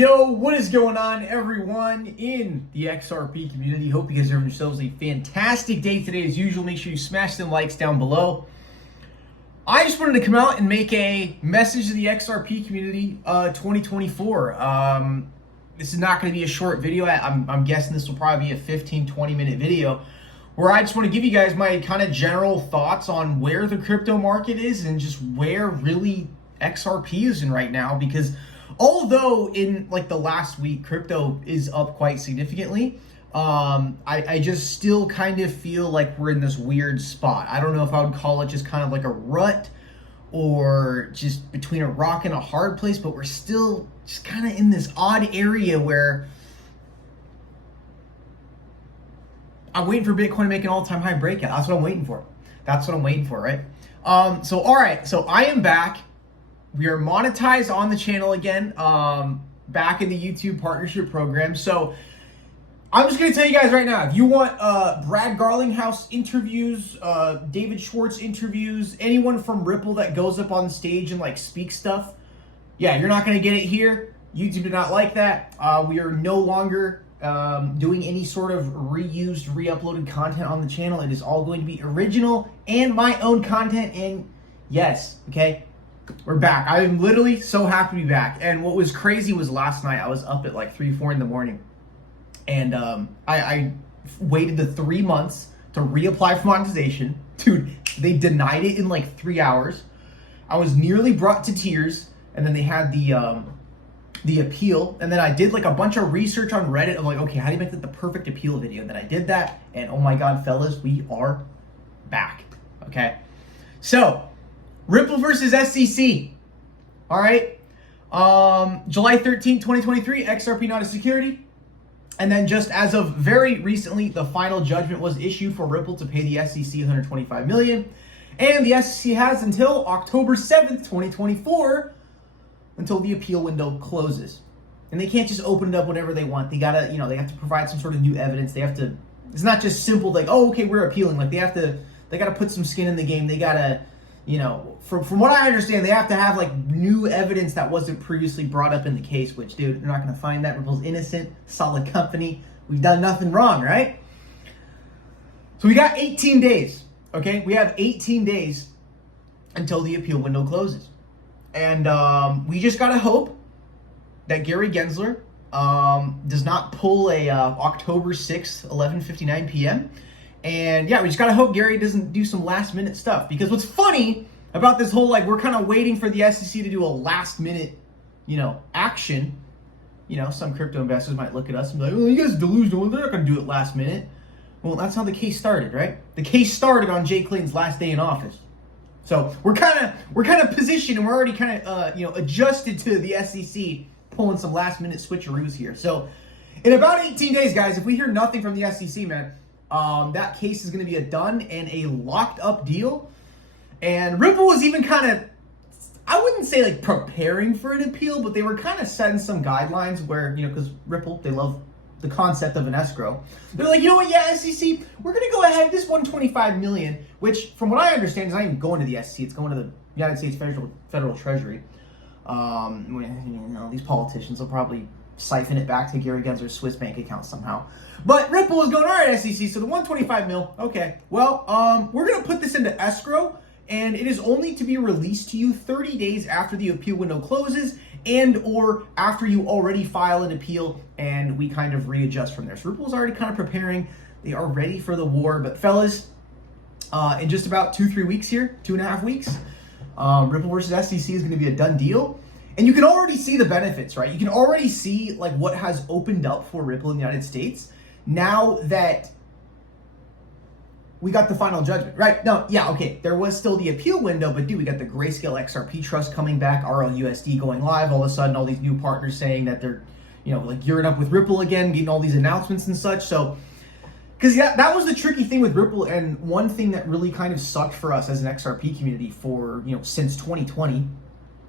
Yo, what is going on, everyone in the XRP community? Hope you guys are having yourselves a fantastic day today. As usual, make sure you smash them likes down below. I just wanted to come out and make a message to the XRP community 2024. This is not going to be a short video. I'm guessing this will probably be a 15-20 minute video where I just want to give you guys my kind of general thoughts on where the crypto market is and just where really XRP is in right now, because although in like the last week, crypto is up quite significantly, I just still kind of feel like we're in this weird spot. I don't know if I would call it just kind of like a rut or just between a rock and a hard place, but we're still just kind of in this odd area where I'm waiting for Bitcoin to make an all-time high breakout. That's what I'm waiting for. Right? All right, so I am back. We are monetized on the channel again, back in the YouTube partnership program. So I'm just going to tell you guys right now, if you want Brad Garlinghouse interviews, David Schwartz interviews, anyone from Ripple that goes up on stage and like speaks stuff, yeah, you're not going to get it here. YouTube did not like that. We are no longer doing any sort of reused, re-uploaded content on the channel. It is all going to be original and my own content. And yes, okay, we're back. I'm literally so happy to be back. And what was crazy was last night I was up at like 3, 4 in the morning, and I waited the 3 months to reapply for monetization. Dude, they denied it in like 3 hours. I was nearly brought to tears, and then they had the appeal, and then I did like a bunch of research on Reddit of like, okay, how do you make that the perfect appeal video? And then I did that, and oh my god, fellas, we are back. Okay, so Ripple versus SEC. All right. July 13, 2023, XRP not a security. And then just as of very recently, the final judgment was issued for Ripple to pay the SEC $125 million. And the SEC has until October 7th, 2024, until the appeal window closes. And they can't just open it up whenever they want. They gotta, they have to provide some sort of new evidence. They have to, it's not just simple like, oh, okay, we're appealing. Like they gotta put some skin in the game. They gotta, from what I understand, they have to have like new evidence that wasn't previously brought up in the case, which, dude, they're not going to find that. Ripple's innocent, solid company. We've done nothing wrong, right? So we got 18 days, okay? We have 18 days until the appeal window closes. And we just got to hope that Gary Gensler does not pull a October 6th, 11:59 p.m., and yeah, we just gotta hope Gary doesn't do some last minute stuff. Because what's funny about this whole, like, we're kind of waiting for the SEC to do a last minute, action. Some crypto investors might look at us and be like, oh, you guys are delusional. They're not gonna do it last minute. Well, that's how the case started, right? The case started on Jay Clayton's last day in office. So we're kind of positioned, and we're already kind of, adjusted to the SEC pulling some last minute switcheroos here. So in about 18 days, guys, if we hear nothing from the SEC, man, that case is going to be a done and a locked up deal. And Ripple was even kind of, I wouldn't say like preparing for an appeal, but they were kind of setting some guidelines where, because Ripple, they love the concept of an escrow. They're like, you know what, yeah, SEC, we're going to go ahead, this $125 million, which from what I understand is not even going to the SEC, it's going to the United States Federal Treasury. These politicians will probably siphon it back to Gary Gensler's Swiss bank account somehow. But Ripple is going, all right, SEC, so the $125 million, okay. Well, we're going to put this into escrow, and it is only to be released to you 30 days after the appeal window closes and or after you already file an appeal, and we kind of readjust from there. So Ripple is already kind of preparing. They are ready for the war. But fellas, in just about 2-3 weeks here, 2.5 weeks, Ripple versus SEC is going to be a done deal. And you can already see the benefits, right? You can already see like what has opened up for Ripple in the United States now that we got the final judgment, right? No, yeah, okay, there was still the appeal window, but dude, we got the Grayscale XRP Trust coming back, RLUSD going live, all of a sudden all these new partners saying that they're, like gearing up with Ripple again, getting all these announcements and such. So, because that was the tricky thing with Ripple, and one thing that really kind of sucked for us as an XRP community for, since 2020,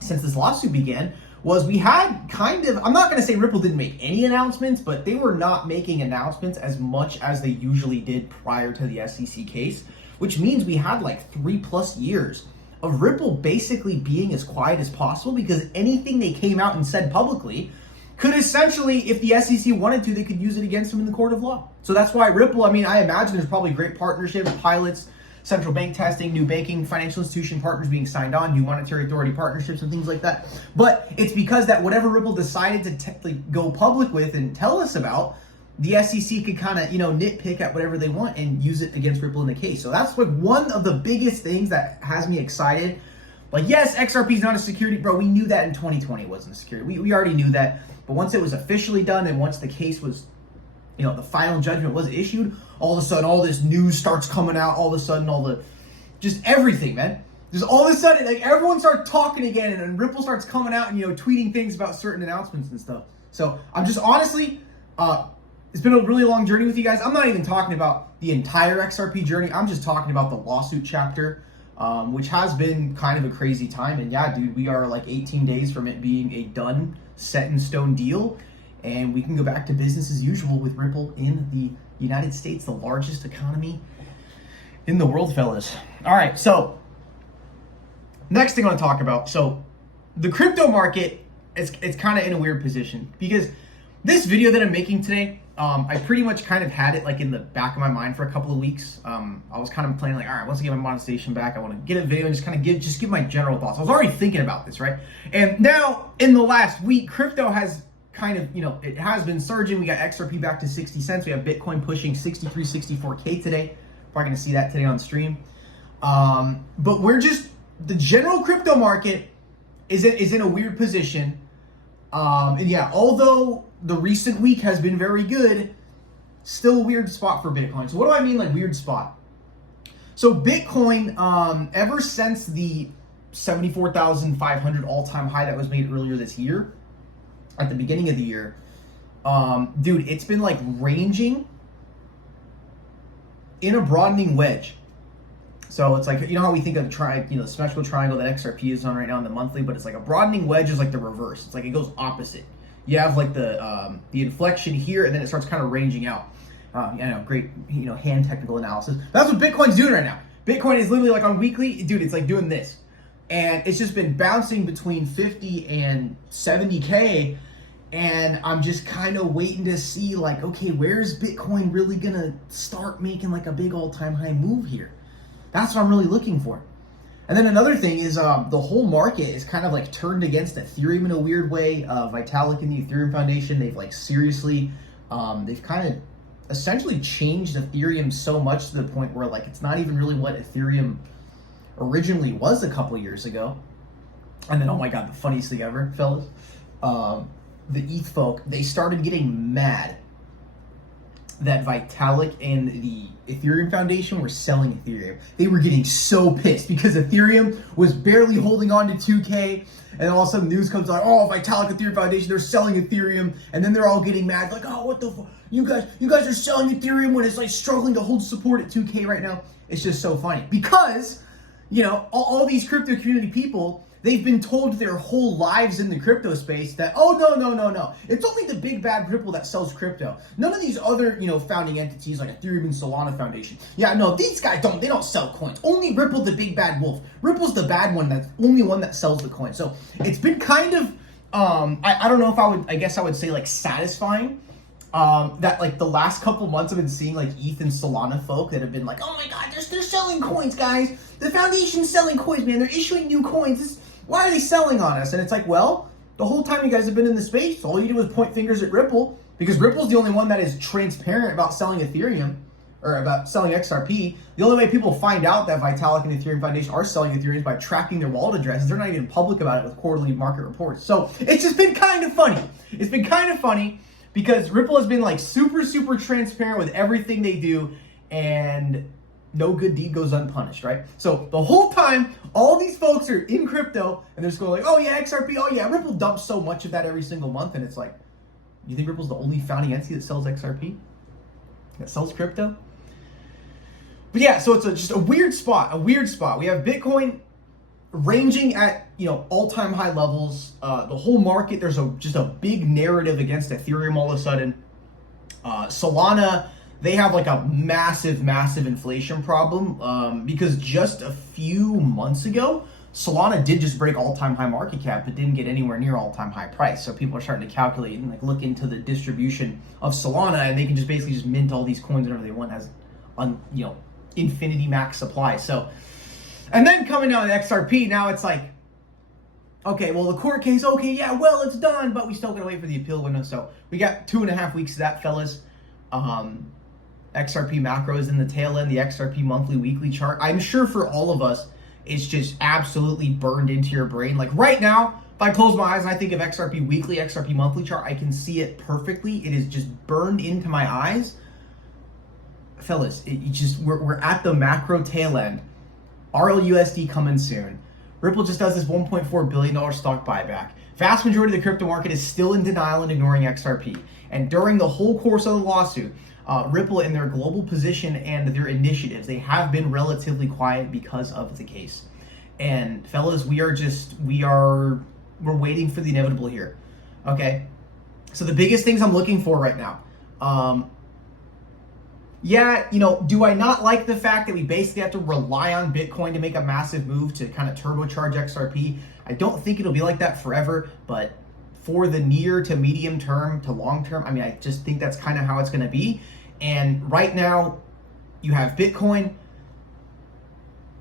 since this lawsuit began, was we had kind of, I'm not going to say Ripple didn't make any announcements, but they were not making announcements as much as they usually did prior to the SEC case, which means we had like 3+ years of Ripple basically being as quiet as possible, because anything they came out and said publicly could essentially, if the SEC wanted to, they could use it against them in the court of law. So that's why Ripple, I mean, I imagine there's probably great partnerships, pilots, central bank testing, new banking, financial institution partners being signed on, new monetary authority partnerships and things like that. But it's because that whatever Ripple decided to go public with and tell us about, the SEC could kind of, nitpick at whatever they want and use it against Ripple in the case. So that's like one of the biggest things that has me excited. Like, yes, XRP is not a security, bro. We knew that in 2020 it wasn't a security. We already knew that. But once it was officially done and once the case was, the final judgment was issued, all of a sudden all this news starts coming out. All of a sudden just everything, man. Just all of a sudden, like, everyone starts talking again and Ripple starts coming out and, tweeting things about certain announcements and stuff. So I'm just honestly, it's been a really long journey with you guys. I'm not even talking about the entire XRP journey. I'm just talking about the lawsuit chapter, which has been kind of a crazy time. And yeah, dude, we are like 18 days from it being a done, set in stone deal. And we can go back to business as usual with Ripple in the United States, the largest economy in the world, fellas. All right, so next thing I want to talk about. So the crypto market, it's kind of in a weird position because this video that I'm making today, I pretty much kind of had it like in the back of my mind for a couple of weeks. I was kind of planning like, all right, once I get my monetization back, I want to get a video and just kind of give my general thoughts. I was already thinking about this, right? And now in the last week, crypto has kind of, it has been surging. We got XRP back to 60 cents. We have Bitcoin pushing 63, 64K today. Probably going to see that today on stream. But the general crypto market is in a weird position. And yeah, although the recent week has been very good, still a weird spot for Bitcoin. So what do I mean like weird spot? So Bitcoin, ever since the 74,500 all-time high that was made earlier this year, at the beginning of the year, dude, it's been like ranging in a broadening wedge. So it's like, how we think of the symmetrical triangle that XRP is on right now in the monthly, but it's like a broadening wedge is like the reverse. It's like it goes opposite. You have like the inflection here, and then it starts kind of ranging out. Great, hand technical analysis. That's what Bitcoin's doing right now. Bitcoin is literally like on weekly, dude, it's like doing this. And it's just been bouncing between 50 and 70K. And I'm just kind of waiting to see like, okay, where's Bitcoin really gonna start making like a big all-time high move here? That's what I'm really looking for. And then another thing is the whole market is kind of like turned against Ethereum in a weird way. Vitalik and the Ethereum Foundation, they've like seriously, they've kind of essentially changed Ethereum so much to the point where like it's not even really what Ethereum originally was a couple years ago. And then, oh my God, the funniest thing ever, fellas, the ETH folk, they started getting mad that Vitalik and the Ethereum Foundation were selling Ethereum. They were getting so pissed because Ethereum was barely holding on to 2K, and all of a sudden news comes like, oh, Vitalik Ethereum Foundation, they're selling Ethereum, and then they're all getting mad like, oh, what the fuck? You guys are selling Ethereum when it's like struggling to hold support at 2K right now. It's just so funny because, all these crypto community people, they've been told their whole lives in the crypto space that, oh, no. It's only the big bad Ripple that sells crypto. None of these other, founding entities like Ethereum and Solana Foundation. Yeah, no, these guys they don't sell coins. Only Ripple, the big bad wolf. Ripple's the bad one, that's only one that sells the coin. So it's been kind of, I don't know if I guess I would say like satisfying. That like the last couple months I've been seeing like ETH and Solana folk that have been like, oh my God, they're selling coins, guys. The foundation's selling coins, man. They're issuing new coins. Why are they selling on us? And it's like, well, the whole time you guys have been in the space, all you did was point fingers at Ripple because Ripple's the only one that is transparent about selling Ethereum or about selling XRP. The only way people find out that Vitalik and the Ethereum Foundation are selling Ethereum is by tracking their wallet addresses. They're not even public about it with quarterly market reports. So it's just been kind of funny. It's been kind of funny because Ripple has been like super, super transparent with everything they do, and no good deed goes unpunished, right? So the whole time, all these folks are in crypto, and they're just going like, oh yeah, XRP, oh yeah, Ripple dumps so much of that every single month, and it's like, you think Ripple's the only founding entity that sells XRP? That sells crypto? But yeah, so it's just a weird spot. We have Bitcoin ranging at, all-time high levels. The whole market, there's just a big narrative against Ethereum all of a sudden. Solana, they have like a massive inflation problem because just a few months ago, Solana did just break all-time high market cap, but didn't get anywhere near all-time high price. So people are starting to calculate and like look into the distribution of Solana, and they can just basically just mint all these coins whenever they want, as infinity max supply. So, and then coming down to XRP, now it's like, okay, well the court case, okay, yeah, well it's done, but we still gotta wait for the appeal window. So we got 2.5 weeks of that, fellas. XRP macro is in the tail end, the XRP monthly, weekly chart. I'm sure for all of us, it's just absolutely burned into your brain. Like right now, if I close my eyes and I think of XRP weekly, XRP monthly chart, I can see it perfectly. It is just burned into my eyes. Fellas, we're at the macro tail end. RLUSD coming soon. Ripple just does this $1.4 billion stock buyback. Vast majority of the crypto market is still in denial and ignoring XRP. And during the whole course of the lawsuit, Ripple, in their global position and their initiatives, they have been relatively quiet because of the case. And fellas, we're waiting for the inevitable here. Okay, so the biggest things I'm looking for right now, do I not like the fact that we basically have to rely on Bitcoin to make a massive move to kind of turbocharge XRP? I don't think it'll be like that forever, but for the near to medium term to long term, I mean, I just think that's kind of how it's going to be. And right now, you have Bitcoin.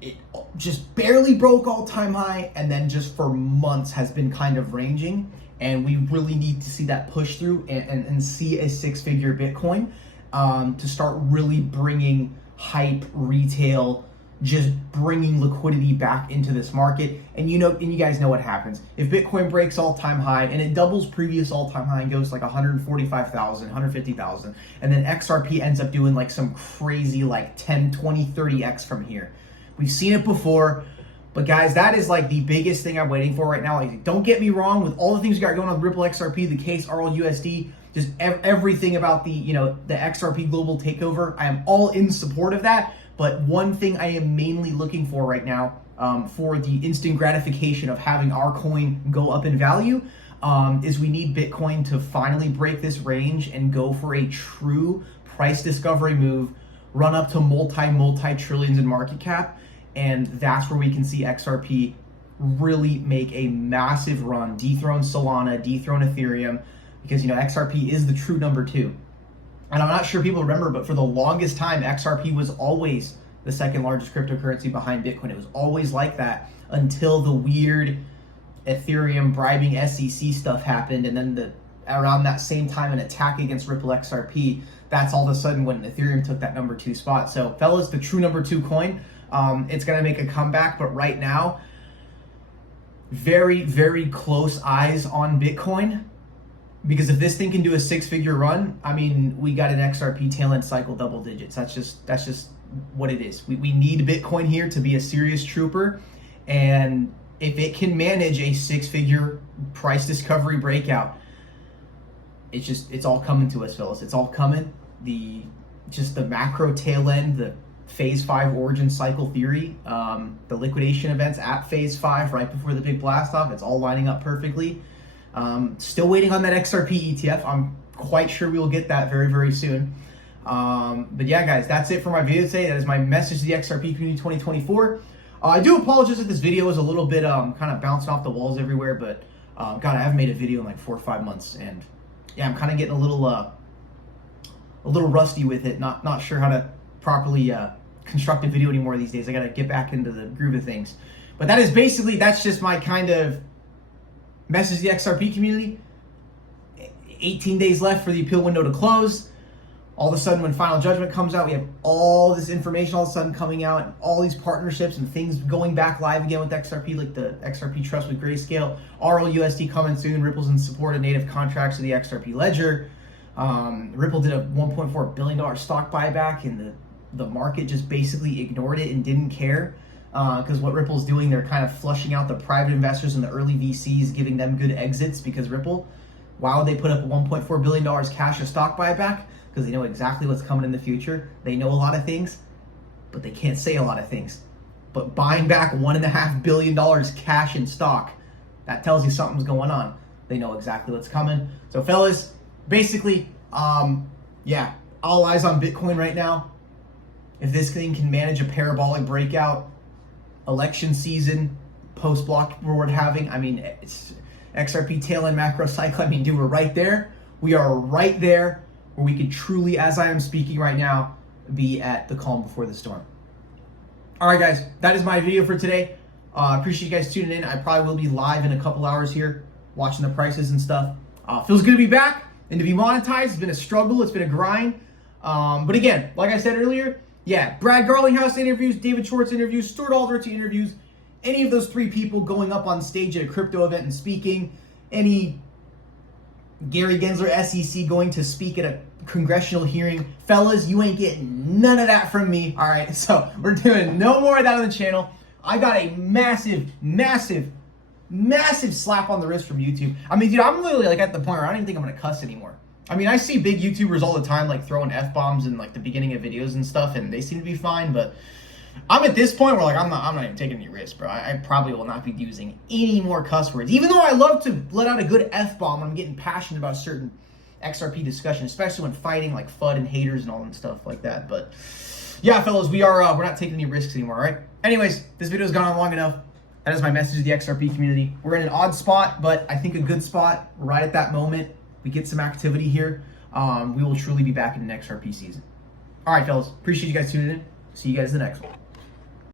It just barely broke all-time high, and then just for months has been kind of ranging. And we really need to see that push through and see a six-figure Bitcoin to start really bringing hype, retail, just bringing liquidity back into this market. And you guys know what happens. If Bitcoin breaks all-time high and it doubles previous all-time high and goes like 145,000, 150,000, and then XRP ends up doing like some crazy like 10, 20, 30x from here. We've seen it before, but guys, that is like the biggest thing I'm waiting for right now. Like, don't get me wrong, with all the things we got going on with Ripple XRP, the case, RLUSD, just everything about the XRP global takeover, I am all in support of that. But one thing I am mainly looking for right now, for the instant gratification of having our coin go up in value, is we need Bitcoin to finally break this range and go for a true price discovery move, run up to multi-trillions in market cap, and that's where we can see XRP really make a massive run, dethrone Solana, dethrone Ethereum, because XRP is the true number 2. And I'm not sure people remember, but for the longest time, XRP was always the second largest cryptocurrency behind Bitcoin. It was always like that until the weird Ethereum bribing SEC stuff happened. And then around that same time, an attack against Ripple XRP, that's all of a sudden when Ethereum took that number 2 spot. So fellas, the true number 2 coin, it's going to make a comeback. But right now, very, very close eyes on Bitcoin. Because if this thing can do a 6-figure run, I mean, we got an XRP tail end cycle double digits. That's just what it is. We need Bitcoin here to be a serious trooper. And if it can manage a 6-figure price discovery breakout, it's all coming to us, fellas. It's all coming. The macro tail end, the phase 5 origin cycle theory, the liquidation events at phase 5 right before the big blast off, it's all lining up perfectly. Still waiting on that XRP ETF. I'm quite sure we will get that very, very soon. But yeah, guys, that's it for my video today. That is my message to the XRP community 2024. I do apologize if this video is a little bit kind of bouncing off the walls everywhere, but God, I haven't made a video in like 4 or 5 months, and yeah, I'm kind of getting a little rusty with it. Not sure how to properly construct a video anymore these days. I got to get back into the groove of things. But that's just my kind of message to the XRP community. 18 days left for the appeal window to close. All of a sudden, when final judgment comes out, we have all this information all of a sudden coming out, and all these partnerships and things going back live again with XRP, like the XRP Trust with Grayscale, RLUSD coming soon, Ripple's in support of native contracts to the XRP Ledger. Ripple did a $1.4 billion stock buyback, and the market just basically ignored it and didn't care. Because what Ripple's doing, they're kind of flushing out the private investors and the early VCs, giving them good exits, because Ripple, why would they put up $1.4 billion cash of stock buyback? Because they know exactly what's coming in the future. They know a lot of things, but they can't say a lot of things. But buying back $1.5 billion cash in stock, that tells you something's going on. They know exactly what's coming. So fellas, basically, yeah, all eyes on Bitcoin right now. If this thing can manage a parabolic breakout, election season, post block reward halving. I mean, it's XRP tail end macro cycle. I mean, dude, we're right there. We are right there where we could truly, as I am speaking right now, be at the calm before the storm. All right, guys, that is my video for today. Appreciate you guys tuning in. I probably will be live in a couple hours here, watching the prices and stuff. Feels good to be back and to be monetized. It's been a struggle. It's been a grind. But again, like I said earlier, yeah, Brad Garlinghouse interviews, David Schwartz interviews, Stuart Alderton interviews, any of those three people going up on stage at a crypto event and speaking, any Gary Gensler SEC going to speak at a congressional hearing. Fellas, you ain't getting none of that from me. All right, so we're doing no more of that on the channel. I got a massive slap on the wrist from YouTube. I mean, dude, I'm literally like at the point where I don't even think I'm gonna cuss anymore. I mean, I see big YouTubers all the time like throwing F-bombs in like the beginning of videos and stuff, and they seem to be fine, but I'm at this point where like I'm not even taking any risks, bro. I probably will not be using any more cuss words, even though I love to let out a good F-bomb when I'm getting passionate about certain XRP discussion, especially when fighting like FUD and haters and all that stuff like that. But yeah, fellas, we're not taking any risks anymore, all right? Anyways, this video's gone on long enough. That is my message to the XRP community. We're in an odd spot, but I think a good spot. Right at that moment, we get some activity here. We will truly be back in the XRP season. All right, fellas, appreciate you guys tuning in. See you guys in the next one.